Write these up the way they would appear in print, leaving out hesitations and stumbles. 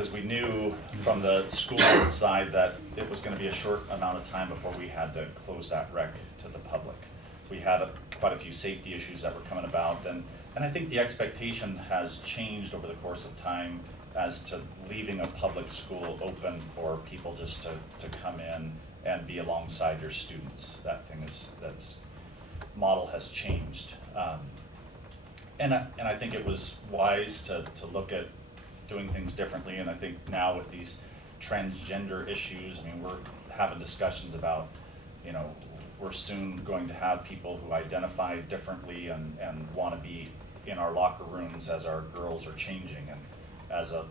because we knew from the school board side that it was gonna be a short amount of time before we had to close that rec to the public. We had quite a few safety issues that were coming about, and I think the expectation has changed over the course of time as to leaving a public school open for people just to come in and be alongside your students. That's model has changed. And I think it was wise to look at doing things differently, and I think now with these transgender issues, I mean, we're having discussions about, you know, we're soon going to have people who identify differently and want to be in our locker rooms as our girls are changing. And as a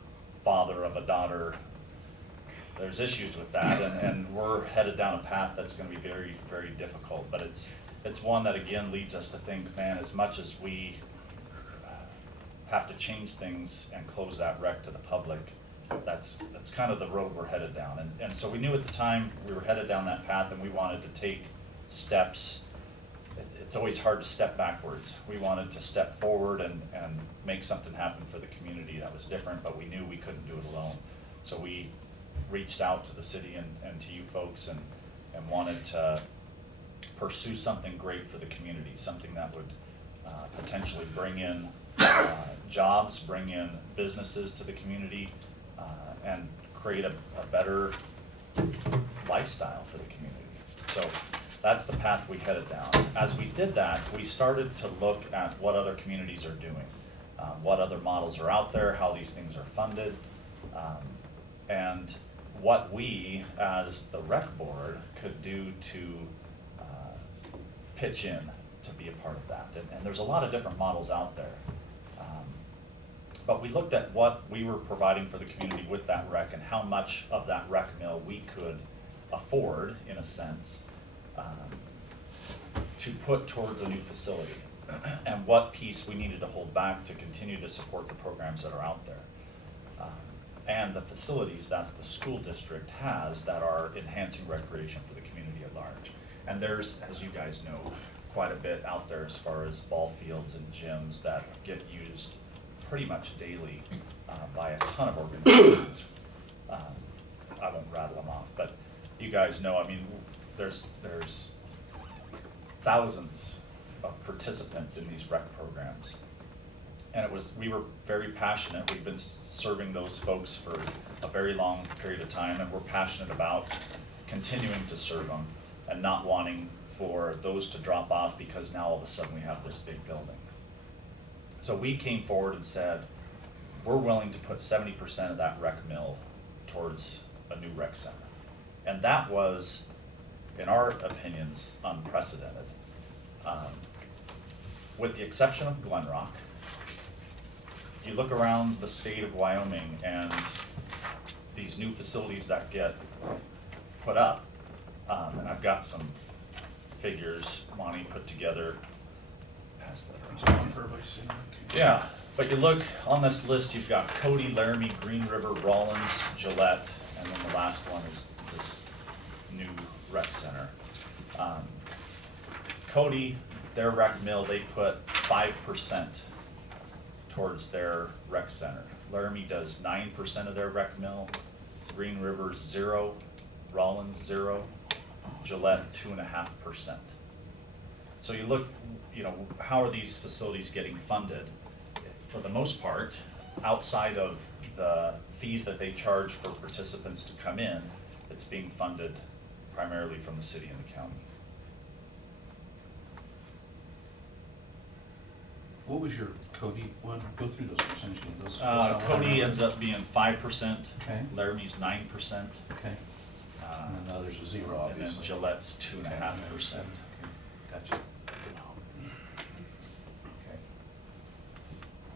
father of a daughter, there's issues with that, and we're headed down a path that's going to be very, very difficult. But it's one that again leads us to think, man, as much as we have to change things and close that rec to the public, that's kind of the road we're headed down. And so we knew at the time we were headed down that path, and we wanted to take steps. It's always hard to step backwards. We wanted to step forward and make something happen for the community that was different, but we knew we couldn't do it alone. So we reached out to the city and to you folks and wanted to pursue something great for the community, something that would potentially bring in jobs, bring in businesses to the community, and create a better lifestyle for the community. So that's the path we headed down. As we did that, we started to look at what other communities are doing, what other models are out there, how these things are funded, and what we, as the rec board, could do to pitch in to be a part of that. And there's a lot of different models out there. But we looked at what we were providing for the community with that rec and how much of that rec mill we could afford, in a sense, to put towards a new facility, and what piece we needed to hold back to continue to support the programs that are out there, and the facilities that the school district has that are enhancing recreation for the community at large. And there's, as you guys know, quite a bit out there as far as ball fields and gyms that get used pretty much daily by a ton of organizations. I won't rattle them off, but you guys know, I mean, there's thousands of participants in these rec programs. And we were very passionate. We've been serving those folks for a very long period of time, and we're passionate about continuing to serve them and not wanting for those to drop off because now all of a sudden we have this big building. So we came forward and said, we're willing to put 70% of that rec mill towards a new rec center. And that was, in our opinions, unprecedented. With the exception of Glen Rock, you look around the state of Wyoming and these new facilities that get put up, and I've got some figures Monty put together. Pass that around. Yeah, but you look on this list, you've got Cody, Laramie, Green River, Rawlins, Gillette, and then the last one is this new rec center. Cody, their rec mill, they put 5% towards their rec center. Laramie does 9% of their rec mill, Green River 0, Rawlins 0, Gillette 2.5%. So you look, you know, how are these facilities getting funded? For the most part, outside of the fees that they charge for participants to come in, it's being funded primarily from the city and the county. What was your Cody one? Go through those percentages. Cody ends up being 5%, Okay. Laramie's 9%. Okay. And then others are 0, And obviously. then Gillette's 2.5%. Gotcha. Okay.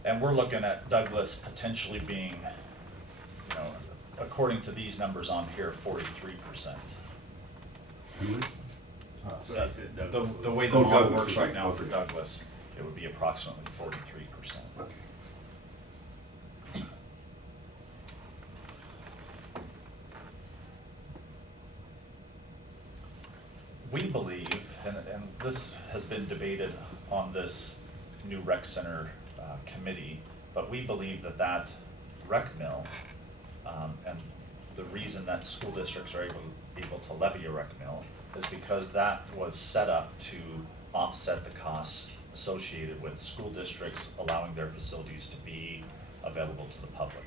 And we're looking at Douglas potentially being, you know, according to these numbers on here, 43%. The way the model Douglas. works right now for Okay. Douglas, it would be approximately 43%. Okay. We believe, and this has been debated on this new rec center committee, but we believe that rec mill reason that school districts are able to levy a rec mill is because that was set up to offset the costs associated with school districts allowing their facilities to be available to the public.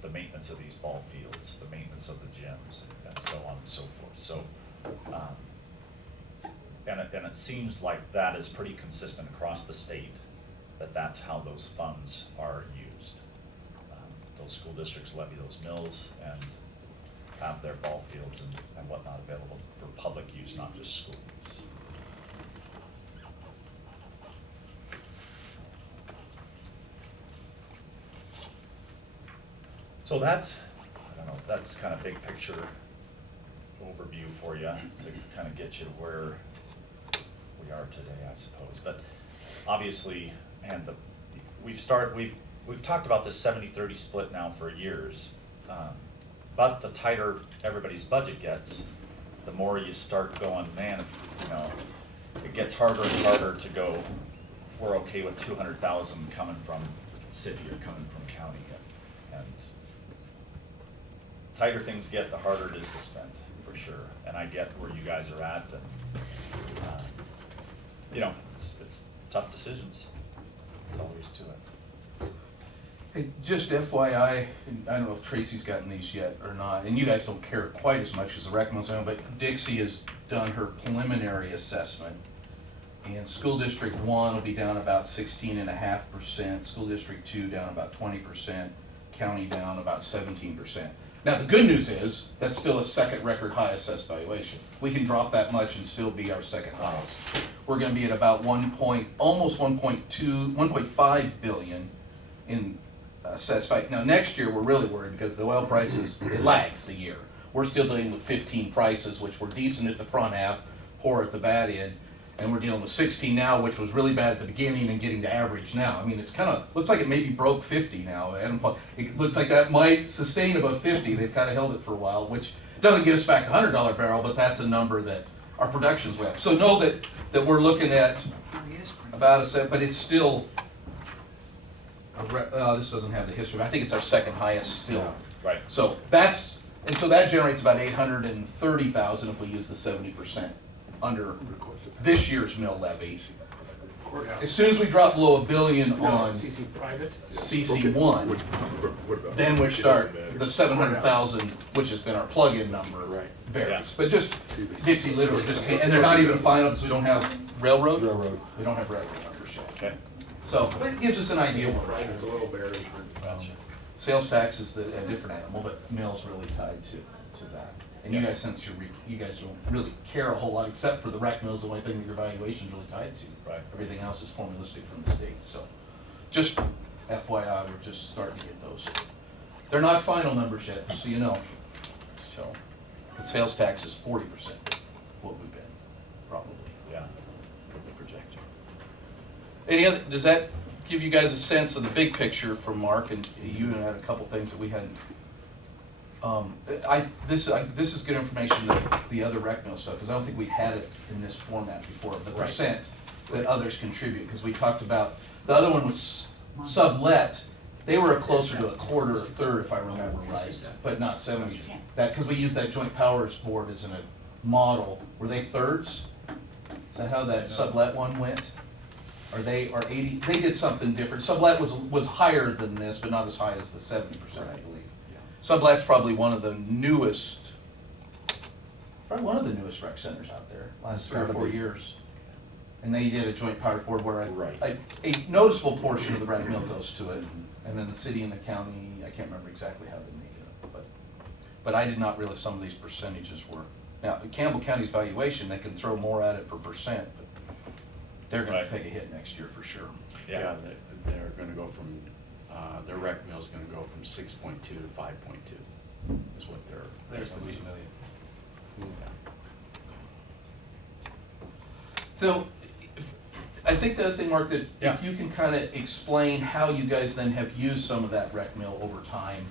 The maintenance of these ball fields, the maintenance of the gyms, and so on and so forth. So, and it seems like that is pretty consistent across the state, that that's how those funds are used. Those school districts levy those mills and have their ball fields and whatnot available for public use, not just school use. So that's, I don't know, that's kind of big picture overview for you to kind of get you to where we are today, I suppose. But obviously, and we've talked about this 70-30 split now for years. But the tighter everybody's budget gets, the more you start going, man, you know, it gets harder and harder to go, we're okay with 200,000 coming from city or coming from county. And tighter things get, the harder it is to spend, for sure. And I get where you guys are at, and you know, it's tough decisions. That's all there is to it. Hey, just FYI, and I don't know if Tracy's gotten these yet or not, and you guys don't care quite as much as the rec mill's on, but Dixie has done her preliminary assessment. And School District 1 will be down about 16.5%, School District 2 down about 20%, County down about 17%. Now, the good news is, that's still a second record high assessed valuation. We can drop that much and still be our second highest. We're gonna be at about almost 1.5 billion in assessed value. Now, next year, we're really worried because the oil prices, it lags the year. We're still dealing with 15 prices, which were decent at the front half, poor at the back end. And we're dealing with 16 now, which was really bad at the beginning and getting to average now. I mean, it's kind of, looks like it maybe broke 50 now. It looks like that might sustain above 50. They've kind of held it for a while, which doesn't get us back to $100 barrel, but that's a number that our production's way up. So know that we're looking at about a cent, but it's still, this doesn't have the history, but I think it's our second highest still. Right. So that's, and so that generates about 830,000 if we use the 70% under this year's mill levy. As soon as we drop below $1 billion on CC private. CC1, then we start the 700,000, which has been our plug-in number, Right. varies. Yeah. But just, Dixie literally just came, and they're not even final because we don't have railroad. Railroad. We don't have railroad numbers yet. Okay. So, but it gives us an idea where we're at. It's a little bearish. Gotcha. Sales tax is a different animal, but mill's really tied to that. And you Yeah. guys, since you guys don't really care a whole lot, except for the rec mills, the only thing that your valuation's really tied to. Right. Everything else is formulistic from the state, so. Just FYI, we're just starting to get those. They're not final numbers yet, so you know. So, but sales tax is 40% of what we've been, probably. Yeah. For the projection. Any other, does that give you guys a sense of the big picture from Mark? And you had a couple things that we hadn't. This is good information that the other rec mill stuff, because I don't think we had it in this format before, the Right. percent that others contribute, because we talked about, the other one was sublet, they were closer to a quarter or third, if I remember right, but not 70s. That, because we used that joint powers board as a model, were they thirds? Is that how that sublet one went? Or 80, they did something different. Sublet was higher than this, but not as high as the 70%, I believe. Sublet's probably one of the newest rec centers out there, last 3 or 4 years. And they did a joint powers board where a noticeable portion of the rec mill goes to it, and then the city and the county, I can't remember exactly how they make it up, but I did not realize some of these percentages were. Now, Campbell County's valuation, they can throw more at it per percent, but they're gonna Right. take a hit next year for sure. Yeah. They're gonna go from, their rec mill's gonna go from 6.2 to 5.2, is what they're estimating. So, I think the other thing, Mark, that Yeah. if you can kind of explain how you guys then have used some of that rec mill over time.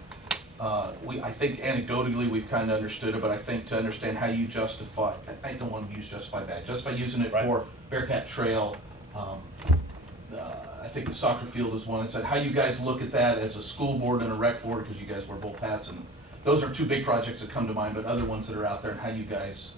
I think anecdotally, we've kind of understood it, but I think to understand how you justify, I don't want to use justify that, justify using it Right. for Bearcat Trail. I think the soccer field is one that said, how you guys look at that as a school board and a rec board, because you guys wear both hats, and those are two big projects that come to mind, but other ones that are out there and how you guys,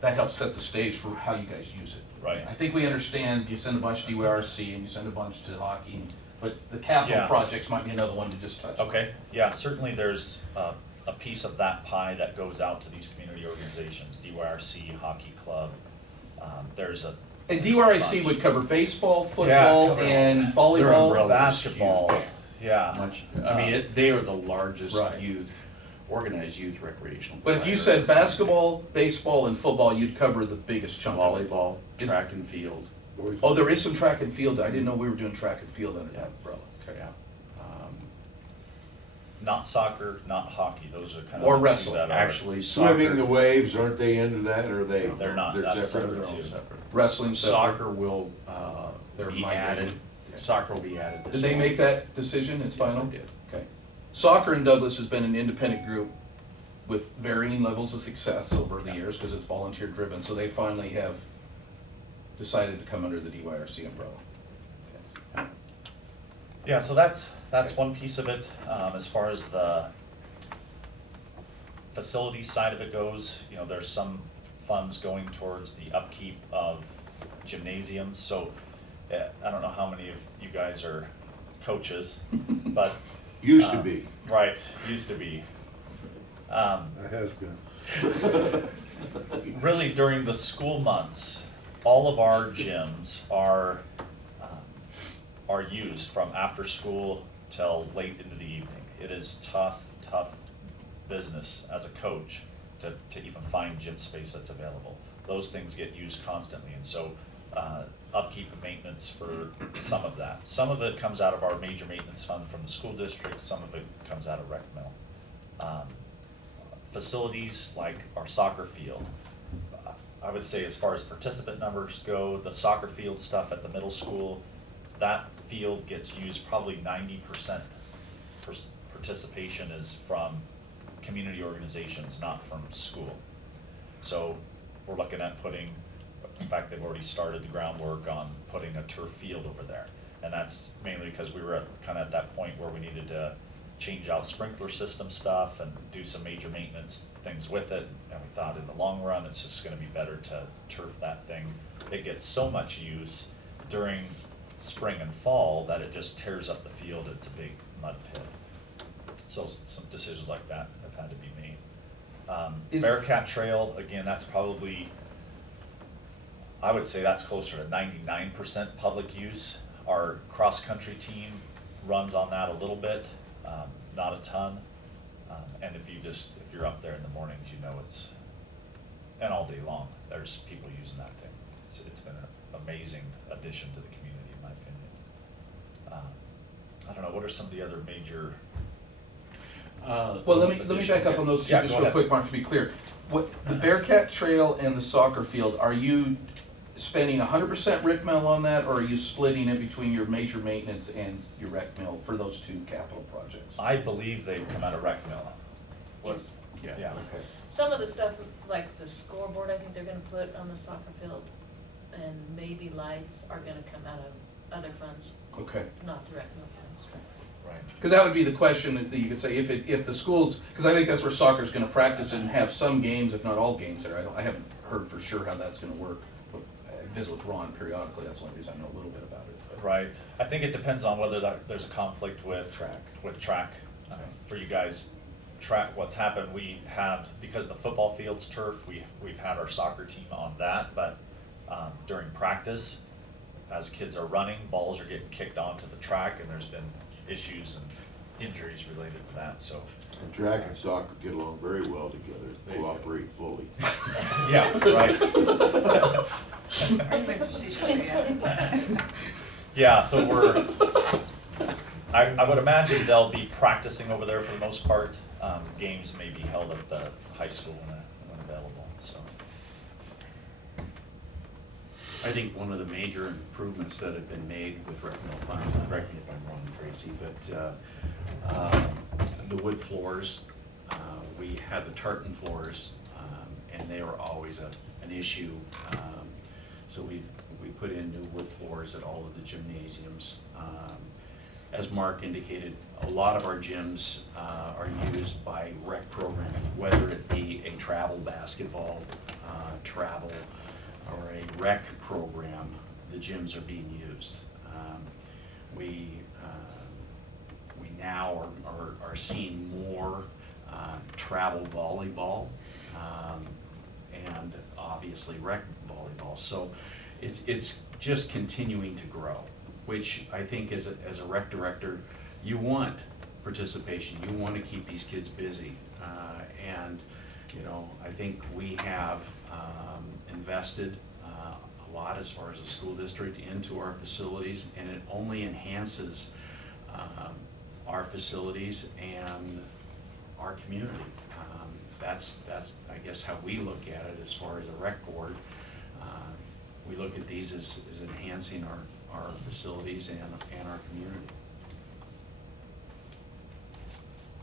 that helps set the stage for how you guys use it. Right. I think we understand you send a bunch to DYRC and you send a bunch to hockey, but the capital Yeah. projects might be another one to just touch on. Okay, yeah, certainly there's a piece of that pie that goes out to these community organizations, DYRC, hockey club, there's a. And there's a DYRC bunch. would cover baseball, football, covers all and that. volleyball. umbrella. Basketball, Huge. yeah. Much, I mean, they are the largest Right. organized youth recreational. But if you provider. said basketball, baseball, and football, you'd cover the biggest chunk of it. Volleyball, Is- track and field, Oh, there is some track and field. I didn't know we were doing track and field under that umbrella. Okay. yeah. Not soccer, not hockey, those are kind of. Or the two wrestling. that are- Actually, soccer. Swimming, the waves, aren't they into that, or are they? They're not. That's separate? separate. They're all too. separate. Wrestling separate. Soccer will They're be migrating. added, soccer will be added this Did they fall. make that decision? It's Yes, final? they did. Okay. Soccer in Douglas has been an independent group with varying levels of success over the years because it's volunteer driven. So they finally have decided to come under the DYRC umbrella. Okay. Yeah, so that's one piece of it. As far as the facility side of it goes, you know, there's some funds going towards the upkeep of gymnasiums. So I don't know how many of you guys are coaches, but. Used to be. Right, used to be. That has been. Really, during the school months, all of our gyms are used from after school till late into the evening. It is tough business as a coach to even find gym space that's available. Those things get used constantly, and so upkeep and maintenance for some of that. Some of it comes out of our major maintenance fund from the school district, some of it comes out of rec mill. Facilities like our soccer field, I would say as far as participant numbers go, the soccer field stuff at the middle school, that field gets used probably 90% participation is from community organizations, not from school. So we're looking at putting, in fact, they've already started the groundwork on putting a turf field over there. And that's mainly because we were kind of at that point where we needed to change out sprinkler system stuff and do some major maintenance things with it. And we thought in the long run, it's just gonna be better to turf that thing. It gets so much use during spring and fall that it just tears up the field. It's a big mud pit. So some decisions like that have had to be made. Is- Bearcat Trail, again, that's probably, I would say that's closer to 99% public use. Our cross-country team runs on that a little bit, not a ton. And if you're up there in the mornings, you know and all day long, there's people using that thing. It's been an amazing addition to the community, in my opinion. I don't know, what are some of the other major? Well, let me back up on those two Yeah, just go real ahead. quick, Mark, to be clear. What, the Bearcat Trail and the soccer field, are you spending 100% rec mill on that, or are you splitting it between your major maintenance and your rec mill for those two capital projects? I believe they come out of rec mill. Yes. Yeah. Yeah. Okay. Some of the stuff, like the scoreboard, I think they're gonna put on the soccer field, and maybe lights are gonna come out of other funds, Okay. not the rec mill funds. Right. Because that would be the question that you could say, if the schools, because I think that's where soccer's gonna practice and have some games, if not all games there. I haven't heard for sure how that's gonna work. But I visit with Ron periodically, that's the only reason I know a little bit about it. but- Right, I think it depends on whether there's a conflict with. Track. With track, for you guys, track, what's happened, we had, because the football field's turf, we've had our soccer team on that, but, during practice, as kids are running, balls are getting kicked onto the track, and there's been issues and injuries related to that, so. And track and soccer get along very well together, There you go. cooperate fully. Yeah, right. Are you being facetious, yeah? Yeah, so I would imagine they'll be practicing over there for the most part. Games may be held at the high school when available, so. I think one of the major improvements that have been made with rec mill funds, correct me if I'm wrong, Tracy, but the wood floors, we had the tartan floors, and they were always an issue. So we put in new wood floors at all of the gymnasiums. as Mark indicated, a lot of our gyms are used by rec programming, whether it be a travel basketball, travel, or a rec program, the gyms are being used. We now are seeing more travel volleyball, and obviously rec volleyball. So it's just continuing to grow, which I think as a rec director, you want participation, you want to keep these kids busy. And, you know, I think we have invested a lot as far as a school district into our facilities, and it only enhances our facilities and our community. That's I guess how we look at it as far as a rec board. We look at these as enhancing our facilities and our community.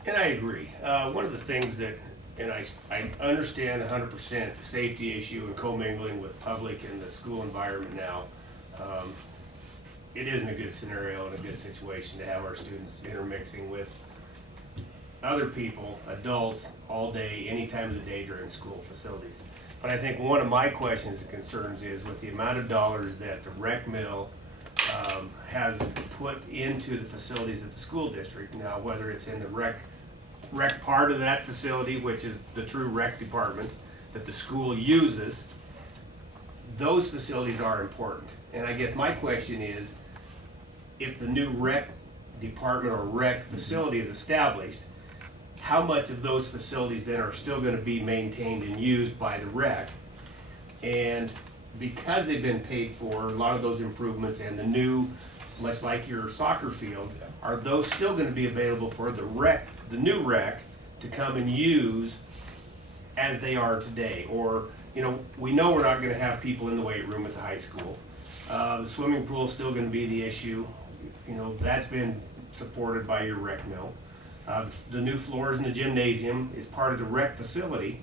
And I agree. One of the things that, and I understand 100% the safety issue and commingling with public and the school environment now. It isn't a good scenario and a good situation to have our students intermixing with other people, adults, all day, any time of the day during school facilities. But I think one of my questions and concerns is with the amount of dollars that the rec mill has put into the facilities at the school district. Now, whether it's in the rec part of that facility, which is the true rec department that the school uses, those facilities are important. And I guess my question is, if the new rec department or rec facility is established, how much of those facilities then are still going to be maintained and used by the rec? And because they've been paid for, a lot of those improvements and the new, much like your soccer field, are those still going to be available for the rec, the new rec, to come and use as they are today? Or, you know we're not going to have people in the weight room at the high school. The swimming pool is still going to be the issue. You know, that's been supported by your rec mill. The new floors in the gymnasium is part of the rec facility.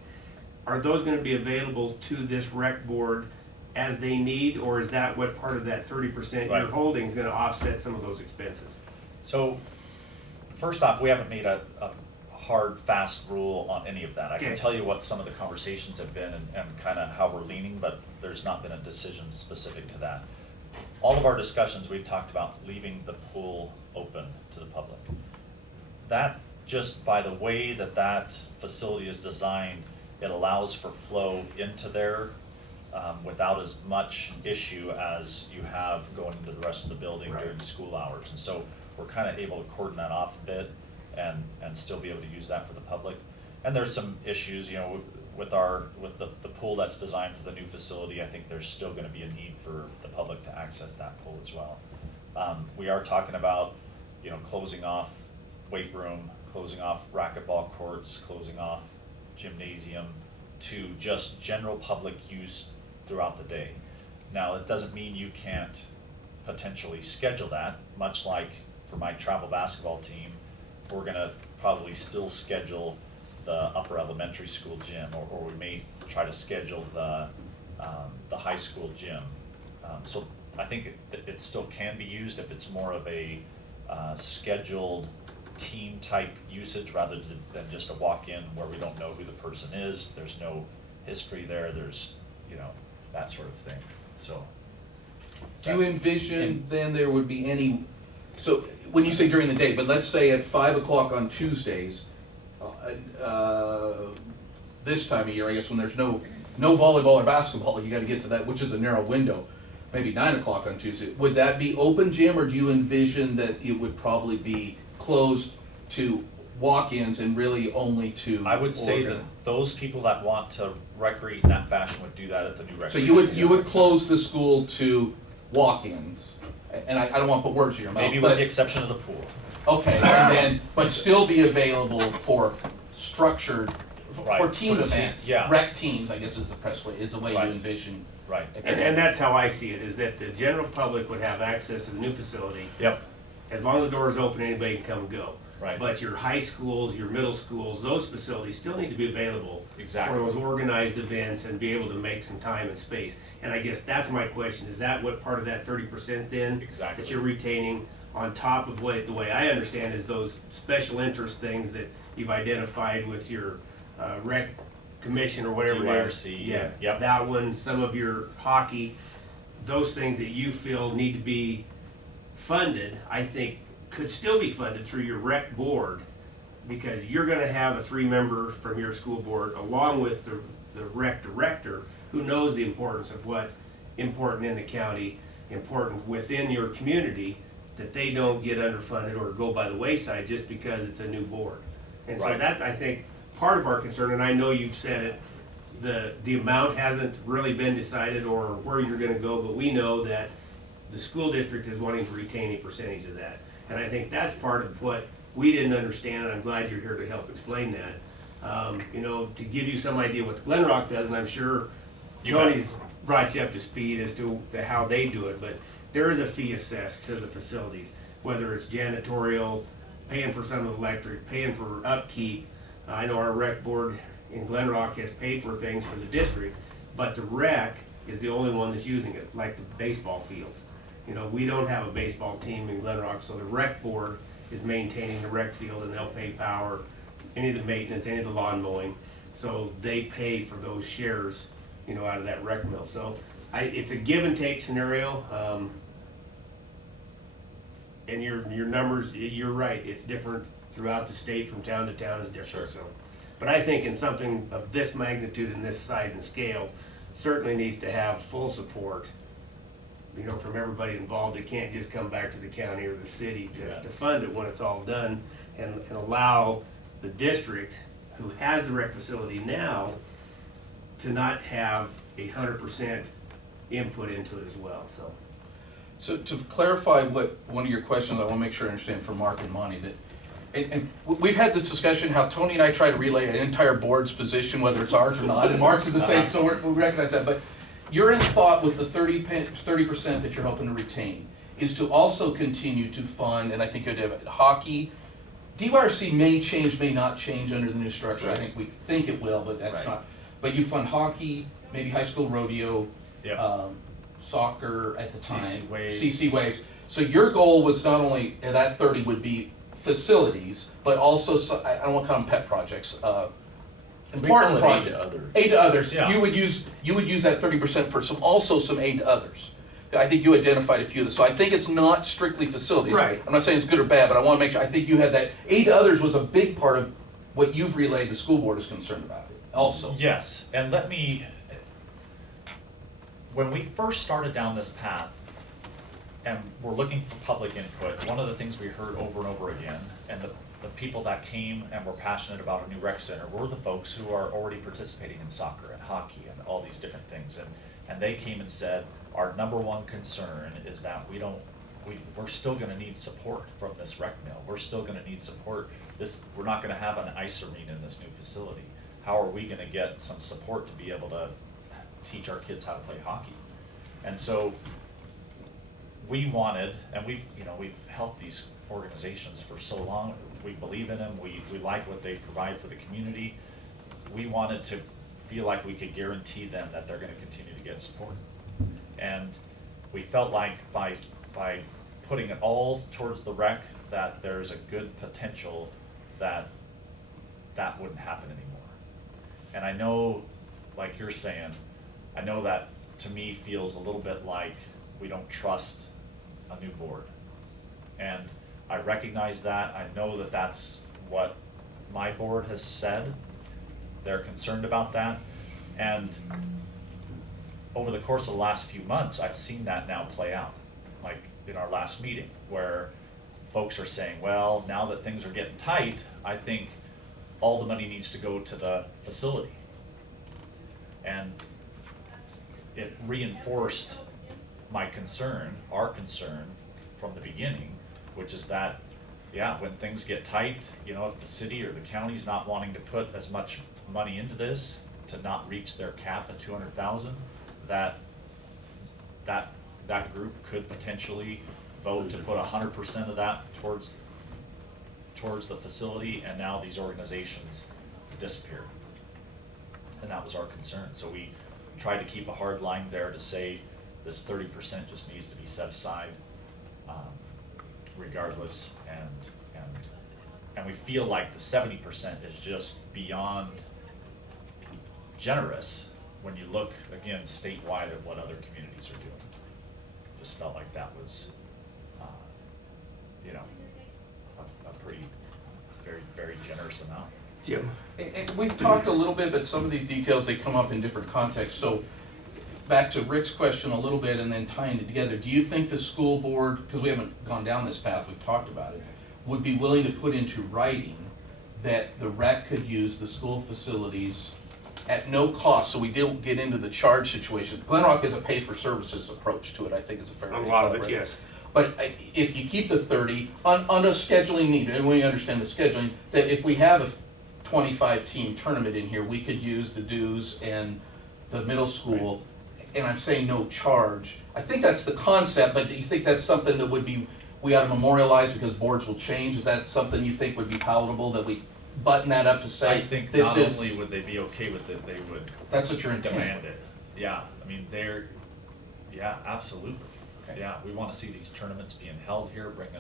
Are those going to be available to this rec board as they need, or is that what part of that 30% Right. you're holding is going to offset some of those expenses? So, first off, we haven't made a hard, fast rule on any of that. I can Okay. tell you what some of the conversations have been and kind of how we're leaning, but there's not been a decision specific to that. All of our discussions, we've talked about leaving the pool open to the public. That, just by the way that facility is designed, it allows for flow into there without as much issue as you have going into the rest of the building Right. during school hours. And so we're kind of able to cordon that off a bit and still be able to use that for the public. And there's some issues, you know, with the pool that's designed for the new facility. I think there's still going to be a need for the public to access that pool as well. We are talking about, you know, closing off weight room, closing off racquetball courts, closing off gymnasium to just general public use throughout the day. Now, it doesn't mean you can't potentially schedule that, much like for my travel basketball team, we're gonna probably still schedule the upper elementary school gym, or we may try to schedule the high school gym. So I think it still can be used if it's more of a scheduled team type usage rather than just a walk-in where we don't know who the person is, there's no history there, there's, you know, that sort of thing, so. Do you envision then there would be any, so when you say during the day, but let's say at 5 o'clock on Tuesdays, this time of year, I guess when there's no volleyball or basketball, you gotta get to that, which is a narrow window, maybe 9 o'clock on Tuesday. Would that be open gym, or do you envision that it would probably be closed to walk-ins and really only to? I would say that those people that want to recreate in that fashion would do that at the new recreation. So you would close the school to walk-ins, and I don't want to put words in your mouth. Maybe with the exception of the pool. Okay, and then, but still be available for structured, Right, for team for the team, events. yeah. Rec teams, I guess is the best way, is the way you Right. envision. Right. And that's how I see it, is that the general public would have access to the new facility. Yep. As long as the door is open, anybody can come and go. Right. But your high schools, your middle schools, those facilities still need to be available Exactly. for those organized events and be able to make some time and space. And I guess that's my question, is that what part of that 30% then? Exactly. That you're retaining? on top of what, the way I understand is those special interest things that you've identified with your rec commission or whatever it is. DYRC, Yeah, yep. that one, some of your hockey, those things that you feel need to be funded, I think could still be funded through your rec board, because you're gonna have a 3-member from your school board, along with the rec director, who knows the importance of what's important in the county, important within your community, that they don't get underfunded or go by the wayside just because it's a new board. And so Right. that's, I think, part of our concern, and I know you've said it, the amount hasn't really been decided or where you're gonna go, but we know that the school district is wanting to retain a percentage of that. And I think that's part of what we didn't understand, and I'm glad you're here to help explain that. You know, to give you some idea what Glen Rock does, and I'm sure You bet. Tony's brought you up to speed as to how they do it, but there is a fee assessed to the facilities, whether it's janitorial, paying for some of the electric, paying for upkeep. I know our rec board in Glen Rock has paid for things for the district, but the rec is the only one that's using it, like the baseball fields. You know, we don't have a baseball team in Glen Rock, so the rec board is maintaining the rec field, and they'll pay power, any of the maintenance, any of the lawn mowing. So they pay for those shares, you know, out of that rec mill. So it's a give and take scenario. And your numbers, you're right, it's different throughout the state, from town to town is different, Sure. so. But I think in something of this magnitude and this size and scale, certainly needs to have full support, you know, from everybody involved. It can't just come back to the county or the city Yeah. to fund it when it's all done, and allow the district, who has the rec facility now, to not have 100% input into it as well, so. So to clarify what, one of your questions, I want to make sure I understand from Mark and Monty, that, and we've had this discussion, how Tony and I try to relay an entire board's position, whether it's ours or not, and Mark's in the same, so we recognize that, but your end thought with the 30% that you're hoping to retain is to also continue to fund, and I think you'd have hockey. DYRC may change, may not change under the new structure, I think we think it will, but that's Right. not. But you fund hockey, maybe high school rodeo, Yep. soccer at the time. CC Waves. CC Waves. So your goal was not only, and that 30 would be facilities, but also, I don't want to call them pet projects, important call it aid to projects. others. Aid to others. Yeah. You would use that 30% for some aid to others. I think you identified a few of those. So I think it's not strictly facilities. Right. I'm not saying it's good or bad, but I want to make sure, I think you had that. Aid to others was a big part of what you've relayed the school board is concerned about also. Yes, and let me, when we first started down this path, and we're looking for public input, one of the things we heard over and over again, and the people that came and were passionate about a new rec center were the folks who are already participating in soccer and hockey and all these different things. And they came and said, our number one concern is that we're still gonna need support from this rec mill. We're still gonna need support. We're not gonna have an ice arena in this new facility. How are we gonna get some support to be able to teach our kids how to play hockey? And so we wanted, and we've helped these organizations for so long, we believe in them, we like what they provide for the community. We wanted to feel like we could guarantee them that they're gonna continue to get support. And we felt like by putting it all towards the rec, that there's a good potential that wouldn't happen anymore. And I know, like you're saying, I know that to me feels a little bit like we don't trust a new board. And I recognize that, I know that that's what my board has said, they're concerned about that. And over the course of the last few months, I've seen that now play out. Like in our last meeting, where folks are saying, well, now that things are getting tight, I think all the money needs to go to the facility. And it reinforced my concern, our concern from the beginning, which is that, yeah, when things get tight, if the city or the county's not wanting to put as much money into this to not reach their cap at 200,000, that group could potentially vote to put 100% of that towards the facility, and now these organizations disappear. And that was our concern. So we tried to keep a hard line there to say this 30% just needs to be set aside regardless, and we feel like the 70% is just beyond generous when you look, again, statewide at what other communities are doing. Just felt like that was, you know, a pretty, very, very generous amount. Jim? And we've talked a little bit, but some of these details, they come up in different contexts. So back to Rick's question a little bit and then tying it together, do you think the school board, because we haven't gone down this path, we've talked about it, would be willing to put into writing that the rec could use the school facilities at no cost, so we don't get into the charge situation? Glen Rock is a pay-for-services approach to it, I think is a fair. A lot of it, yes. But if you keep the 30, on a scheduling need, and we understand the scheduling, that if we have a 25-team tournament in here, we could use the dues and the middle school, and I'm saying no charge. I think that's the concept, but do you think that's something that would be, we ought to memorialize because boards will change? Is that something you think would be palatable, that we button that up to say, I think this not is, only would they be okay with it, they would that's what your intent? demand it. Yeah, I mean, yeah, absolutely. Okay. Yeah, we wanna see these tournaments being held here, bringing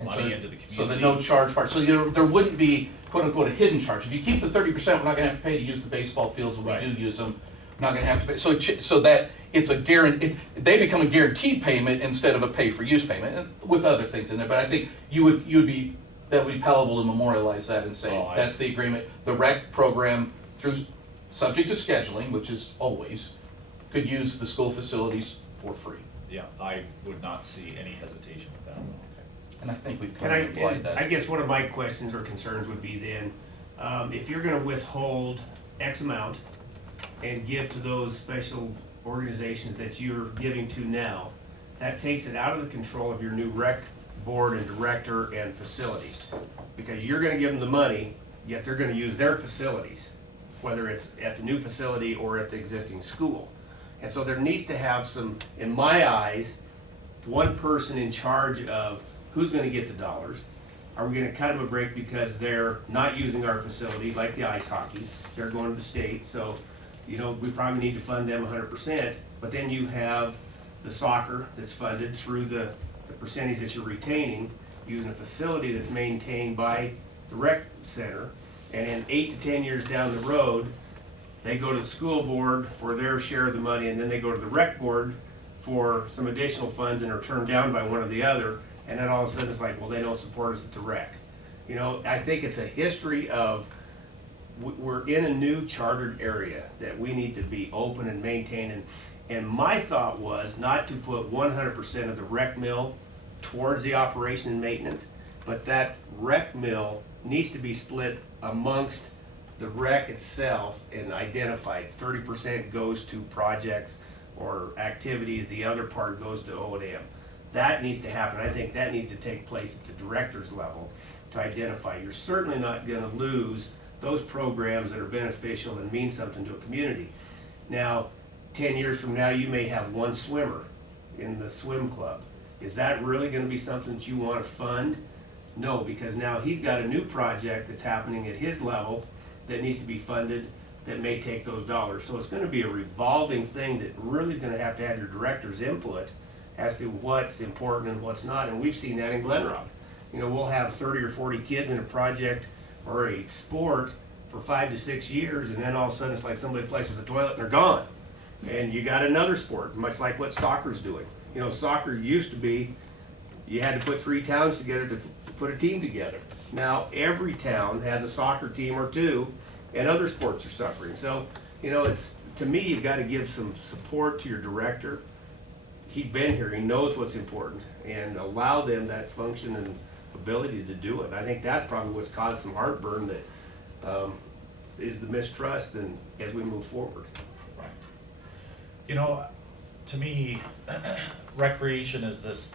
And so- money into the community. So the no charge part, so there wouldn't be quote unquote a hidden charge. If you keep the 30%, we're not gonna have to pay to use the baseball fields when we Right. do use them. Not gonna have to pay, so that it's a they become a guaranteed payment instead of a pay-for-use payment, and with other things in there. But I think you'd be, that would be palatable to memorialize that and say, Oh, I- that's the agreement. The rec program, through, subject to scheduling, which is always, could use the school facilities for free. Yeah, I would not see any hesitation with that. And I think we've And kind of applied I that. guess one of my questions or concerns would be then, if you're gonna withhold X amount and give to those special organizations that you're giving to now, that takes it out of the control of your new rec board and director and facility. Because you're gonna give them the money, yet they're gonna use their facilities, whether it's at the new facility or at the existing school. And so there needs to have some, in my eyes, one person in charge of who's gonna get the dollars. Are we gonna cut them a break because they're not using our facility, like the ice hockey, they're going to the state, so, you know, we probably need to fund them 100%. But then you have the soccer that's funded through the percentage that you're retaining, using a facility that's maintained by the rec center. And in 8 to 10 years down the road, they go to the school board for their share of the money, and then they go to the rec board for some additional funds and are turned down by one or the other. And then all of a sudden it's like, well, they don't support us at the rec. You know, I think it's a history of, we're in a new chartered area that we need to be open and maintain. And my thought was not to put 100% of the rec mill towards the operation and maintenance, but that rec mill needs to be split amongst the rec itself and identified. 30% goes to projects or activities, the other part goes to O&M. That needs to happen. I think that needs to take place at the director's level to identify. You're certainly not gonna lose those programs that are beneficial and mean something to a community. Now, 10 years from now, you may have one swimmer in the swim club. Is that really gonna be something that you wanna fund? No, because now he's got a new project that's happening at his level that needs to be funded that may take those dollars. So it's gonna be a revolving thing that really is gonna have your director's input as to what's important and what's not, and we've seen that in Glen Rock. You know, we'll have 30 or 40 kids in a project or a sport for 5 to 6 years, and then all of a sudden it's like somebody flushes the toilet and they're gone. And you got another sport, much like what soccer's doing. You know, soccer used to be, you had to put 3 towns together to put a team together. Now, every town has a soccer team or 2, and other sports are suffering. So, you know, it's, to me, you've got to give some support to your director. He's been here, he knows what's important, and allow them that function and ability to do it. I think that's probably what's caused some heartburn, that is the mistrust and as we move forward. Right. You know, to me, recreation is this,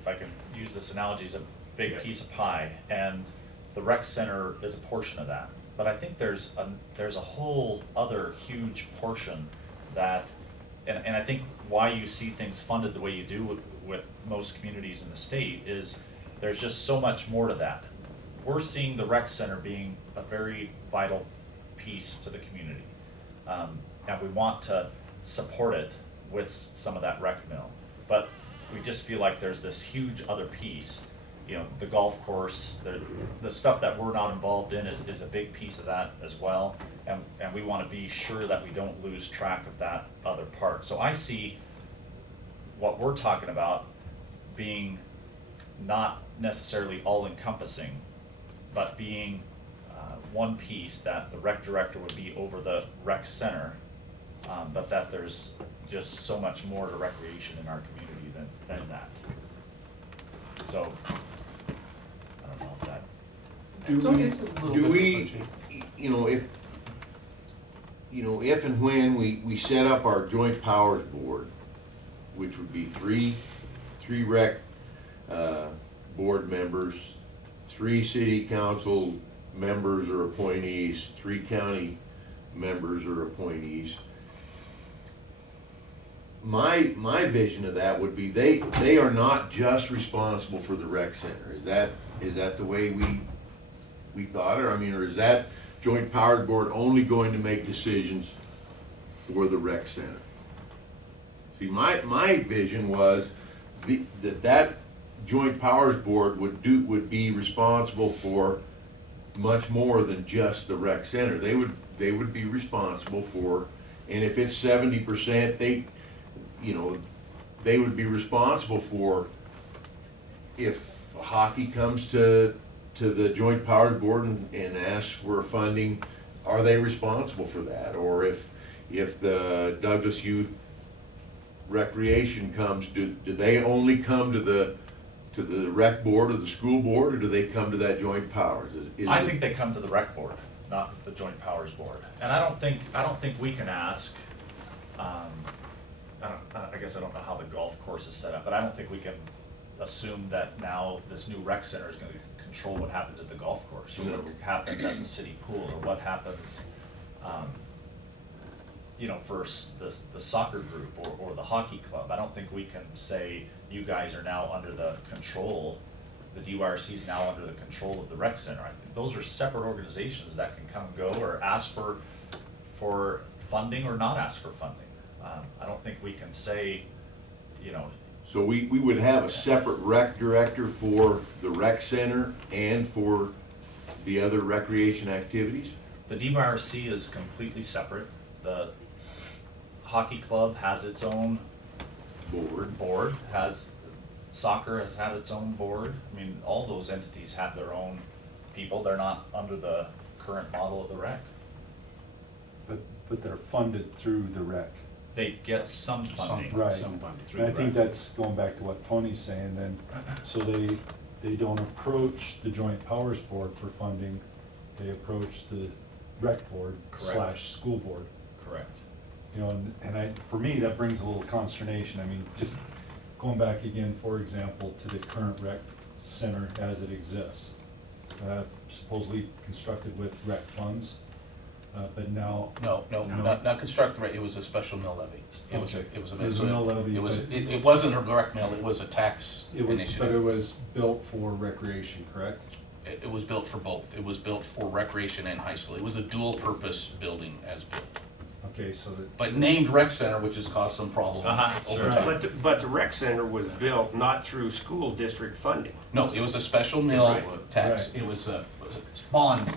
if I can use this analogy, is a big piece of pie, and the rec center is a portion of that. But I think there's a whole other huge portion that, and I think why you see things funded the way you do with most communities in the state is there's just so much more to that. We're seeing the rec center being a very vital piece to the community. And we want to support it with some of that rec mill. But we just feel like there's this huge other piece. You know, the golf course, the stuff that we're not involved in is a big piece of that as well. And we wanna be sure that we don't lose track of that other part. So I see what we're talking about being not necessarily all encompassing, but being one piece that the rec director would be over the rec center, but that there's just so much more to recreation in our community than that. So, I don't know if that. Do we, you know, if and when we set up our joint powers board, which would be three rec board members, 3 city council members or appointees, 3 county members or appointees. My vision of that would be they are not just responsible for the rec center. Is that the way we thought it? I mean, or is that joint powers board only going to make decisions for the rec center? See, my vision was that joint powers board would be responsible for much more than just the rec center. They would be responsible for, and if it's 70%, they would be responsible for if hockey comes to the joint powers board and asks for funding, are they responsible for that? Or if the Douglas Youth Recreation comes, do they only come to the rec board or the school board, or do they come to that joint powers? I think they come to the rec board, not the joint powers board. And I don't think we can ask, I guess I don't know how the golf course is set up, but I don't think we can assume that now this new rec center is gonna control what happens at the golf course, or what happens at the city pool, or what happens, for the soccer group or the hockey club. I don't think we can say, you guys are now under the control, the DYRC is now under the control of the rec center. I think those are separate organizations that can come and go, or ask for funding or not ask for funding. I don't think we can say, So we would have a separate rec director for the rec center and for the other recreation activities? the DYRC is completely separate. The hockey club has its own board, soccer has had its own board. I mean, all those entities have their own people. They're not under the current model of the rec. But they're funded through the rec. They get some funding. Right. Some funding through And I the think rec. that's going back to what Tony's saying then, so they don't approach the joint powers board for funding, they approach the rec board Correct. / school board. Correct. For me, that brings a little consternation. I mean, just going back again, for example, to the current rec center as it exists. Supposedly constructed with rec funds, but now. No, not construct the rate, it was a special mill levy. It was Okay. a It was a mill levy, It wasn't a direct mill, it was a tax But it initiative. was built for recreation, correct? It was built for both, it was built for recreation and high school, it was a dual-purpose building as built. Okay, so that. But named rec center, which has caused some problems over sure. time. But the rec center was built not through school district funding. No, it was a special mill Right. tax, Right. it was a bond,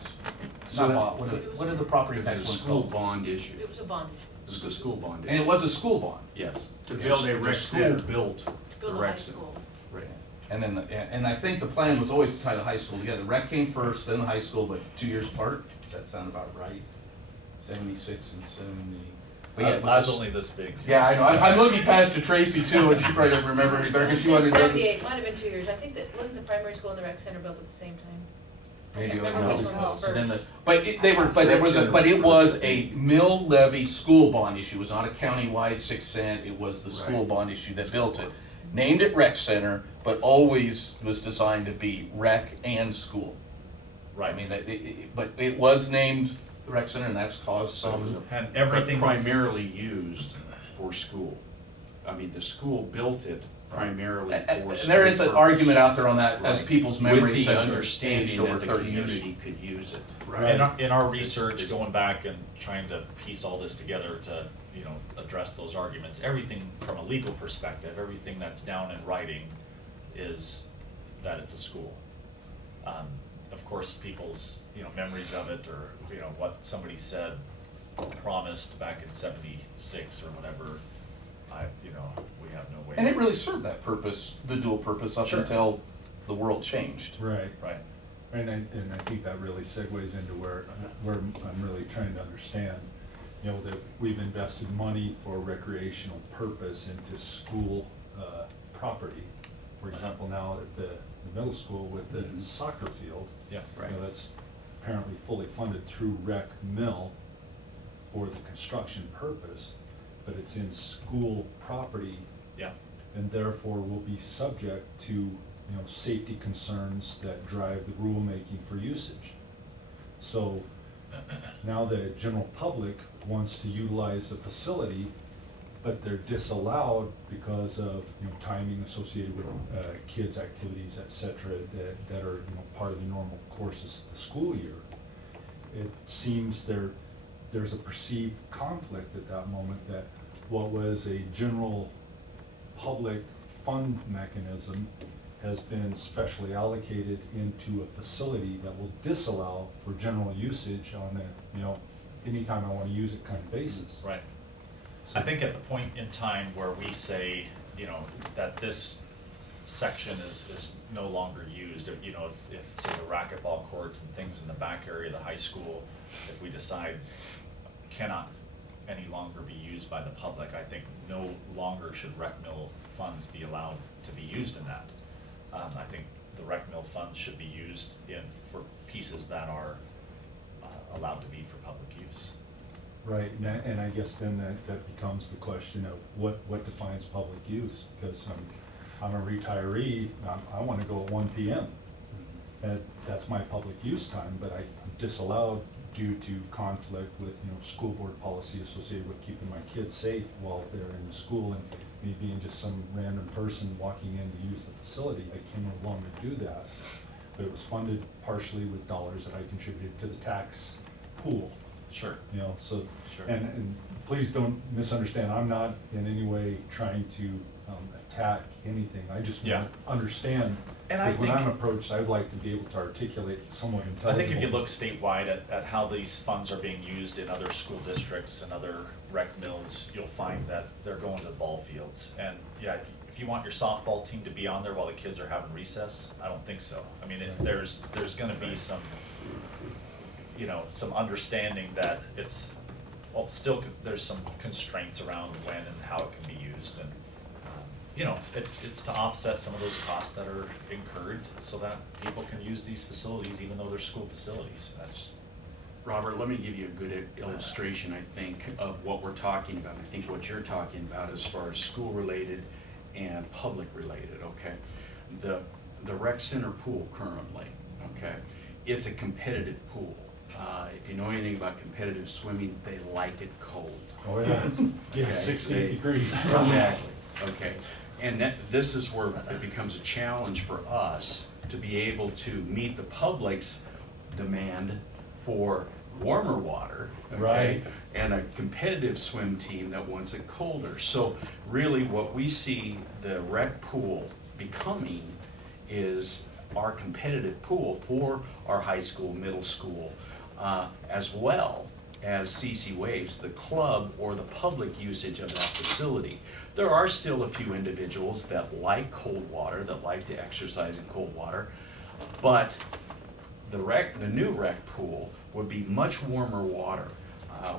So not that- bond, what are the property It tax was a ones school called? bond issue. It was a bond issue. It was a school bond issue. And it was a school bond. Yes. To build a The rec school center. built To the build a rec high center. school. Right. And then, and I think the plan was always to tie the high school together. Rec came first, then the high school, but 2 years apart. Does that sound about right? 76 and 70. But yeah, I it was was a- only this big. Yeah, I know. I'm looking past to Tracy too, and she probably doesn't remember any better because she wasn't. 78, might have been 2 years. I think that, wasn't the primary school and the rec center built at the same time? I Maybe can't it was remember which not. one was And then first. but it was a mill levy school bond issue. It was not a countywide 6 cent. It was the school Right. bond issue that built it. Named it rec center, but always was designed to be rec and school. Right. I mean, but it was named the rec center, and that's caused some. And But everything. primarily used for school. I mean, the school built it primarily And for. there is an school argument purposes. out there on that as Right. people's memories With have the aged understanding over that the 30 years. community could use it. In our research, going back and trying to piece all this together to address those arguments. Everything from a legal perspective, everything that's down in writing is that it's a school. Of course, people's, memories of it, or, what somebody said, promised back in '76 or whatever, we have no way. And it really served that purpose, the dual purpose, up Sure. until the world changed. Right. Right. And I think that really segues into where I'm really trying to understand, that we've invested money for recreational purpose into school property. For example, now at the middle school with the Mhm. soccer field, Yeah. that's apparently fully funded through Rec Mill for the construction purpose, but it's in school property Yeah. and therefore will be subject to, safety concerns that drive the rulemaking for usage. So now the general public wants to utilize the facility, but they're disallowed because of, timing associated with kids' activities, et cetera, that are, part of the normal course of the school year. It seems there's a perceived conflict at that moment that what was a general public fund mechanism has been specially allocated into a facility that will disallow for general usage on a, anytime I want to use it kind of basis. Right. I think at the point in time where we say, that this section is no longer used, if say the racquetball courts and things in the back area of the high school, if we decide cannot any longer be used by the public, I think no longer should Rec Mill funds be allowed to be used in that. I think the Rec Mill funds should be used for pieces that are allowed to be for public use. Right, and I guess then that becomes the question of what defines public use, because I'm a retiree, I want to go at 1 p.m. And that's my public use time, but I'm disallowed due to conflict with, school board policy associated with keeping my kids safe while they're in the school, and me being just some random person walking in to use the facility. I can no longer do that, but it was funded partially with dollars that I contributed to the tax pool. Sure. So, Sure. and please don't misunderstand, I'm not in any way trying to attack anything, I just Yeah. want to understand. And I Because when think- I'm approached, I'd like to be able to articulate somewhat I intelligibly. think if you look statewide at how these funds are being used in other school districts and other rec mills, you'll find that they're going to the ball fields. And yeah, if you want your softball team to be on there while the kids are having recess, I don't think so. I mean, there's gonna be some, some understanding that there's some constraints around when and how it can be used. And, it's to offset some of those costs that are incurred so that people can use these facilities even though they're school facilities. That's, Robert, let me give you a good illustration, I think, of what we're talking about. I think what you're talking about as far as school-related and public-related, okay? The rec center pool currently, okay, it's a competitive pool. If you know anything about competitive swimming, they like it cold. Oh, yeah, yeah, Okay, 68 degrees. Exactly, okay. And this is where it becomes a challenge for us to be able to meet the public's demand for warmer water, okay? Right. And a competitive swim team that wants it colder. So really what we see the rec pool becoming is our competitive pool for our high school, middle school, as well as CC Waves, the club or the public usage of that facility. There are still a few individuals that like cold water, that like to exercise in cold water, but the new rec pool would be much warmer water.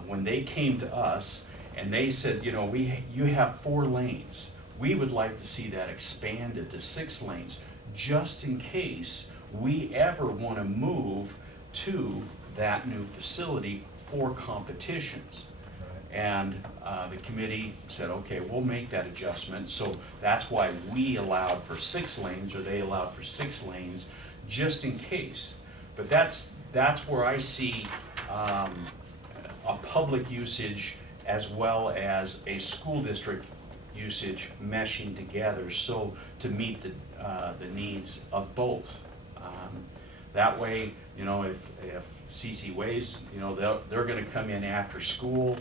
When they came to us and they said, you have 4 lanes, we would like to see that expanded to 6 lanes, just in case we ever want to move to that new facility for competitions. And the committee said, okay, we'll make that adjustment. So that's why we allowed for 6 lanes, or they allowed for 6 lanes, just in case. But that's where I see a public usage as well as a school district usage meshing together, so to meet the needs of both. That way, if CC Waves, they're gonna come in after school,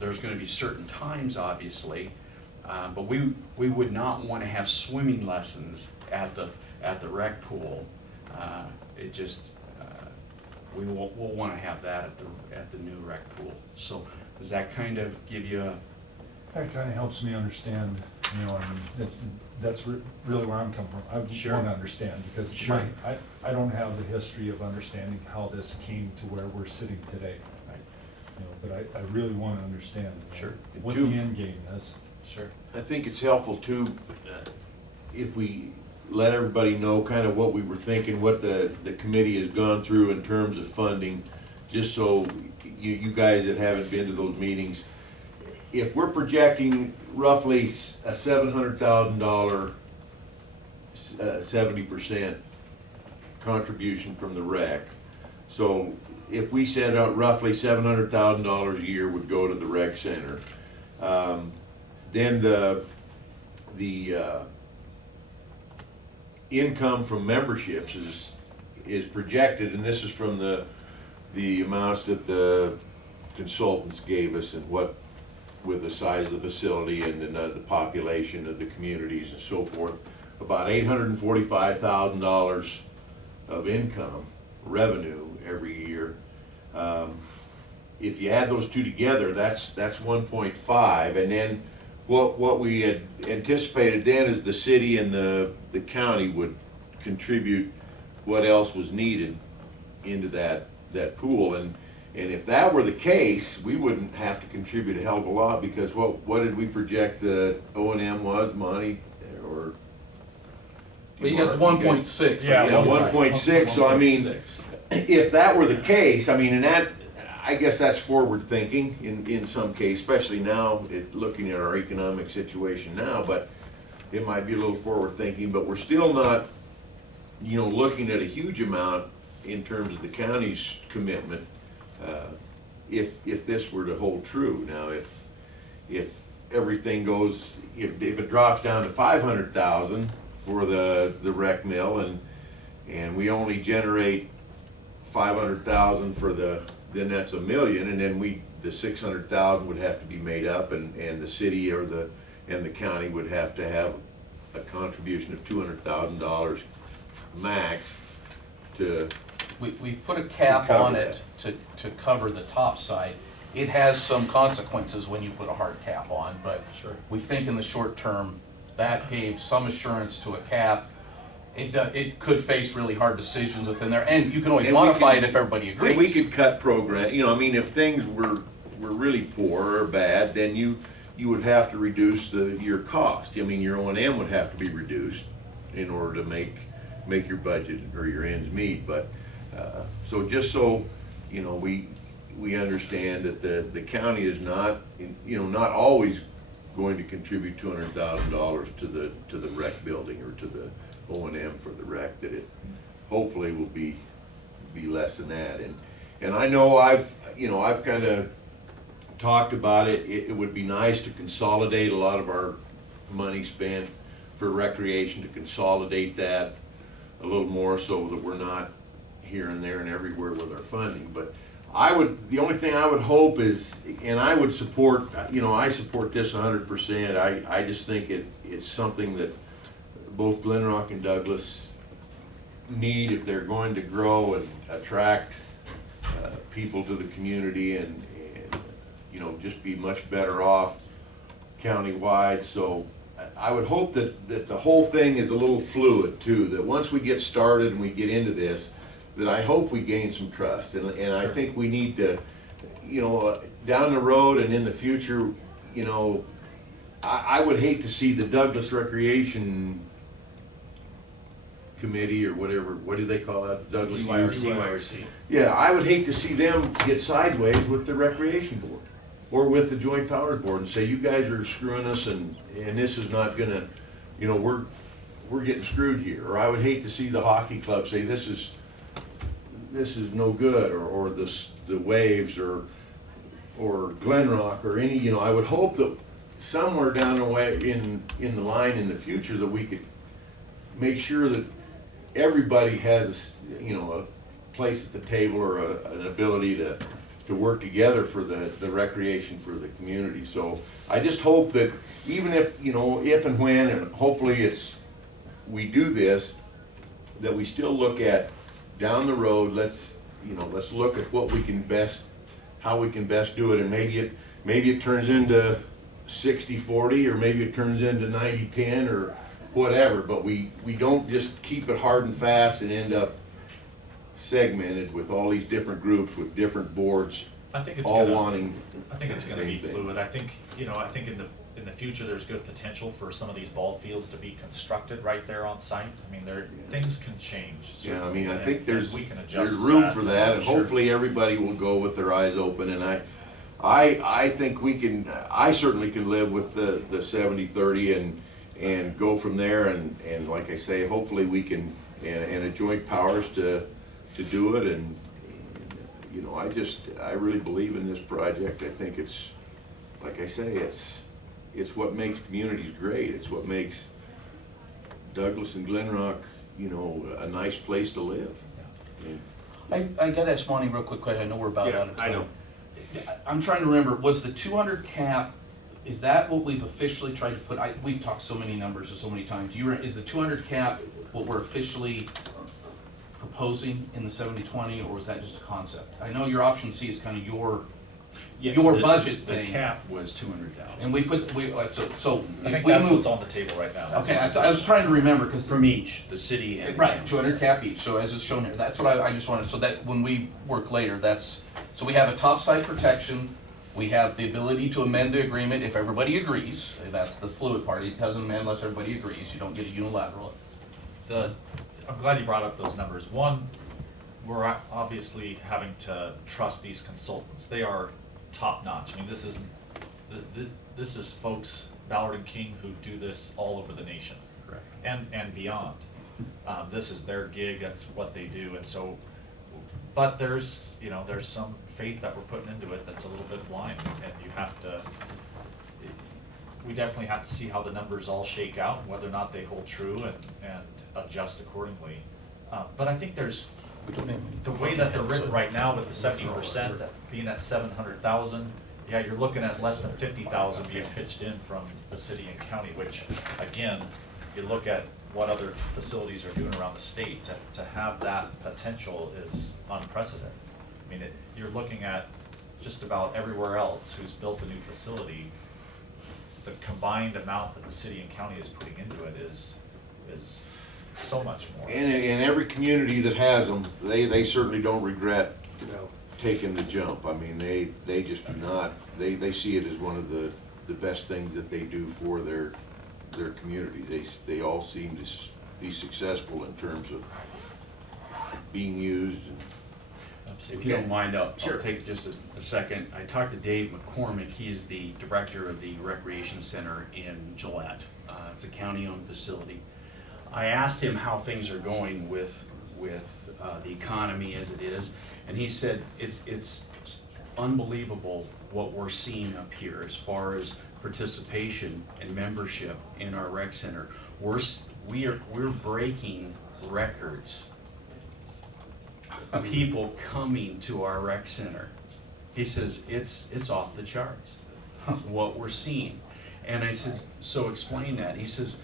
there's gonna be certain times, obviously, but we would not wanna have swimming lessons at the rec pool. It just, we'll wanna have that at the new rec pool. So does that kind of give you a? That kind of helps me understand, you know, I mean, that's really where I'm coming from. I Sure. want to understand, because Sure. I don't have the history of understanding how this came to where we're sitting today. Right. You know, but I really want to understand, you know, Sure. what Two- the end game is. Sure. I think it's helpful too, if we let everybody know kind of what we were thinking, what the committee has gone through in terms of funding, just so you guys that haven't been to those meetings, if we're projecting roughly a $700,000, 70% contribution from the rec, so if we said roughly $700,000 a year would go to the rec center, then the income from memberships is projected, and this is from the amounts that the consultants gave us, and what, with the size of the facility and the population of the communities and so forth, about $845,000 of income, revenue every year. If you add those two together, that's 1.5, and then what we had anticipated then is the city and the county would contribute what else was needed into that pool, and if that were the case, we wouldn't have to contribute a hell of a lot, because what did we project the O&M was, Monty, or? But you got the 1.6. Yeah, Yeah, 1.6, so I mean, 1.6. if that were the case, I mean, and that, I guess that's forward thinking in some case, especially now, looking at our economic situation now, but it might be a little forward thinking, but we're still not, you know, looking at a huge amount in terms of the county's commitment, if this were to hold true. Now, if everything goes, if it drops down to 500,000 for the rec mill, and we only generate 500,000 for then that's $1 million, and then the 600,000 would have to be made up, and the city and the county would have to have a contribution of $200,000 max to. We put a cap To cover on it to cover the top side. It has some consequences when you put a hard cap on, but Sure. we think in the short term, that gave some assurance to a cap. It could face really hard decisions within there, and you can always And we modify can- it if everybody agrees. And we could cut program, you know, I mean, if things were really poor or bad, then you would have to reduce your cost. I mean, your O&M would have to be reduced in order to make your budget or your ends meet, but, so just so, you know, we understand that the county is not, you know, not always going to contribute $200,000 to the rec building or to the O&M for the rec, that it hopefully will be less than that. And I know I've kind of talked about it. It would be nice to consolidate a lot of our money spent for recreation, to consolidate that a little more so that we're not here and there and everywhere with our funding. But the only thing I would hope is, and I would support, you know, I support this 100%. I just think it's something that both Glenrock and Douglas need if they're going to grow and attract people to the community, and you know, just be much better off countywide. So I would hope that the whole thing is a little fluid too, that once we get started and we get into this, that I hope we gain some trust, and I think we need to, you know, down the road and in the future, you know, I would hate to see the Douglas Recreation Committee, or whatever, what do they call that? Douglas DYRC. Yeah, I would hate to see them get sideways with the Recreation Board or with the Joint Powers Board and say, you guys are screwing us, and this is not gonna, you know, we're getting screwed here. Or I would hate to see the hockey club say, this is no good, or the Waves, or Glenrock, or any, you know. I would hope that somewhere down the way in the line in the future, that we could make sure that everybody has a place at the table, or an ability to to work together for the recreation for the community. So I just hope that even if, you know, if and when, and hopefully we do this, that we still look at down the road, let's look at what we can best, how we can best do it, and maybe it turns into 60-40, or maybe it turns into 90-10 or whatever, but we don't just keep it hard and fast and end up segmented with all these different groups with different boards I think it's all gonna, wanting I think it's gonna the be same thing. fluid. I think in the future, there's good potential for some of these ball fields to be constructed right there on site. I mean, things can change. Yeah, I mean, I certainly, think and there's we can adjust there's to room for that, and Sure. hopefully everybody will go with their eyes open, and I think I certainly can live with the 70-30 and go from there, and like I say, hopefully we can, and a joint powers to do it, and you know, I really believe in this project. I think it's, like I say, it's what makes communities great. It's what makes Douglas and Glen Rock, you know, a nice place to live. And I gotta ask Monty real quick, I know we're about Yeah, out of time. I know. I'm trying to remember, was the 200 cap, is that what we've officially tried to put, we've talked so many numbers so many times. Is the 200 cap what we're officially proposing in the 70-20, or was that just a concept? I know your option C is kind of your budget The thing. cap was 200,000 And we put, so. I if think we that's move- what's on the table right now. Okay, I was trying to remember, because. from each, the city and. the Right, county. 200 cap each, so as it's shown here, that's what I just wanted, so that when we work later, so we have a top side protection, we have the ability to amend the agreement if everybody agrees, that's the fluid part, it doesn't amend unless everybody agrees, you don't get a unilateral. I'm glad you brought up those numbers. One, we're obviously having to trust these consultants. They are top-notch. I mean, this is folks, Ballard and King, who do this all over the nation. Correct. And beyond. This is their gig, that's what they do, and so, but there's some faith that we're putting into it that's a little bit blind, and we definitely have to see how the numbers all shake out, whether or not they hold true, and adjust accordingly. But I think the way that they're written right now with the 70% being at 700,000, yeah, you're looking at less than 50,000 being pitched in from the city and county, which, again, you look at what other facilities are doing around the state, to have that potential is unprecedented. I mean, you're looking at just about everywhere else who's built a new facility, the combined amount that the city and county is putting into it is so much more. And in every community that has them, they certainly don't regret No. taking the jump. I mean, they just do not, they see it as one of the best things that they do for their community. They all seem to be successful in terms of being used. If you don't mind, I'll Sure. take just a second. I talked to Dave McCormick, he's the director of the Recreation Center in Gillette. It's a county-owned facility. I asked him how things are going with the economy as it is, and he said it's unbelievable what we're seeing up here as far as participation and membership in our rec center. We're breaking records. People coming to our rec center. He says, it's off the charts, what we're seeing. And I said, so explain that. He says,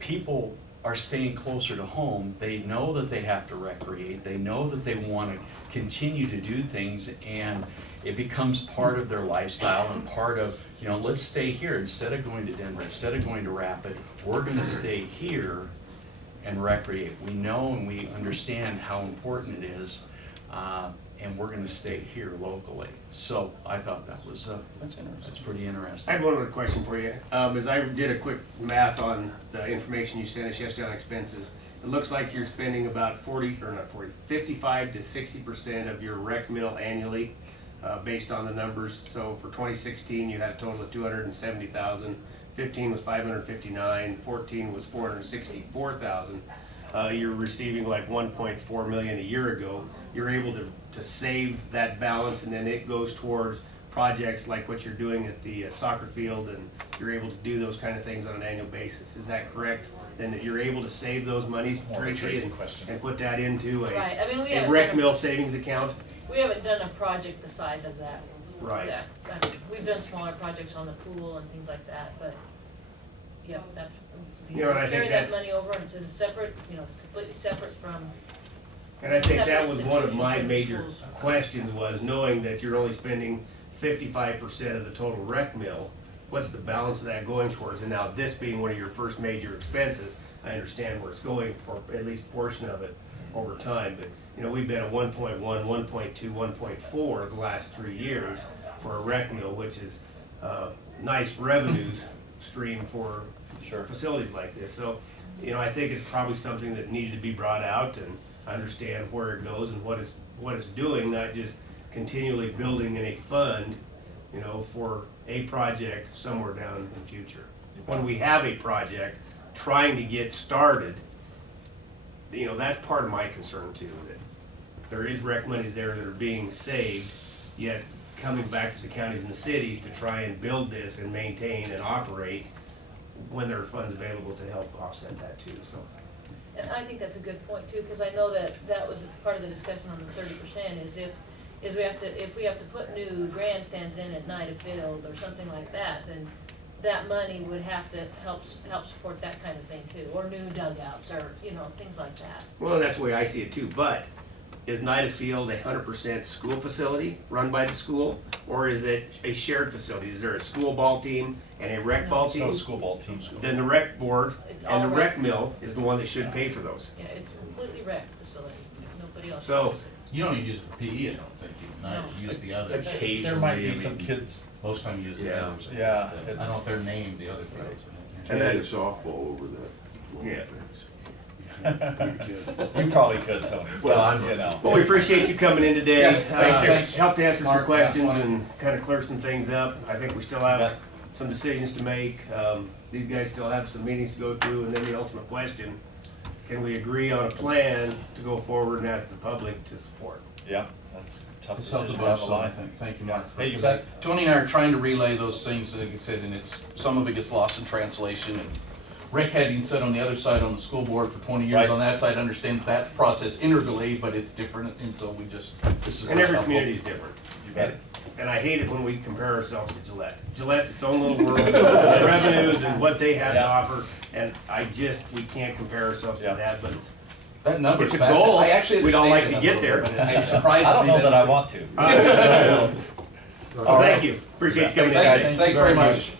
people are staying closer to home. They know that they have to recreate. They know that they want to continue to do things, and it becomes part of their lifestyle and part of, let's stay here. Instead of going to Denver, instead of going to Rapid, we're going to stay here and recreate. We know and we understand how important it is, and we're going to stay here locally. So I thought that was that's pretty I interesting. have one other question for you. As I did a quick math on the information you sent us yesterday on expenses, it looks like you're spending about 55 to 60% of your rec mill annually, based on the numbers. So for 2016, you had a total of 270,000. 15 was 559, 14 was 464,000. You're receiving like 1.4 million a year ago. You're able to save that balance, and then it goes towards projects like what you're doing at the soccer field, and you're able to do those kind of things on an annual basis. Is that correct? Then that you're able to save those monies, It's more of a Tracy, Tracy question. and put that into Right, I mean, we a haven't rec done a- mill savings account? we haven't done a project the size of that. Right. That, I mean, we've done smaller projects on the pool and things like that, but, yeah, that's, You know, and I just carry think that that's- money over and it's a separate, you know, it's completely separate from, And I think that separate was one of my institution from major schools. questions, was knowing that you're only spending 55% of the total rec mill, what's the balance of that going towards? And now this being one of your first major expenses, I understand where it's going, or at least a portion of it over time, but, you know, we've been at 1.1, 1.2, 1.4 the last 3 years for a rec mill, which is, nice revenues stream for Sure. facilities like this. So, you know, I think it's probably something that needed to be brought out and understand where it goes and what it's doing, not just continually building in a fund, you know, for a project somewhere down in the future. When we have a project trying to get started, you know, that's part of my concern too, that there is rec monies there that are being saved, yet coming back to the counties and the cities to try and build this and maintain and operate when there are funds available to help offset that too, so. and I think that's a good point too, because I know that that was part of the discussion on the 30% is if we have to put new grandstands in at Night Field or something like that, then that money would have to help support that kind of thing too, or new dugouts, or, you know, things like that. Well, that's the way I see it too, but is Nida Field 100% school facility run by the school? Or is it a shared facility? Is there a school ball team and a rec ball There's no team? school ball team. Then the rec board It's and all the rec. rec mill is the one that should pay for those. Yeah, it's a completely rec facility, nobody else. So- uses it. You don't even use it for PE, I don't think, you use the others. Occasionally. There might be I some mean, kids, Most time you use the Yeah. others. Yeah, I don't it's- know if they're named, the other fields. And Can't that's- hit a softball over that long Yeah. fence. you probably could, Tony. Well, I know. You know. Well, we appreciate you coming in today. Yeah, thank you. Thanks. Helped answer some Mark, questions that's fine. and kind of clear some things up. I think we still Yeah. have some decisions to make. These guys still have some meetings to go to, and then the ultimate question, can we agree on a plan to go forward and ask the public to support? Yeah, that's a tough This helped a decision to bunch, have a so I life. think, thank you, Mark. Hey, you Because bet. Tony and I are trying to relay those things, like I said, and some of it gets lost in translation. And Rick hadn't sat on the other side on the school board for 20 years Right. on that side, understands that process integrally, but it's different, and so this is. And every helpful. community is different. You bet. And I hate it when we compare ourselves to Gillette. Gillette's its own little world, revenues and what they have to Yeah. offer, and we can't compare ourselves to Yeah. that, but That number's it's a fascinating. goal. I actually We'd all like understand to it a get there. little bit, and I'm surprised. I don't know they that I didn't- want to. So thank you. Appreciate you coming in, Thanks, guys. thanks very much.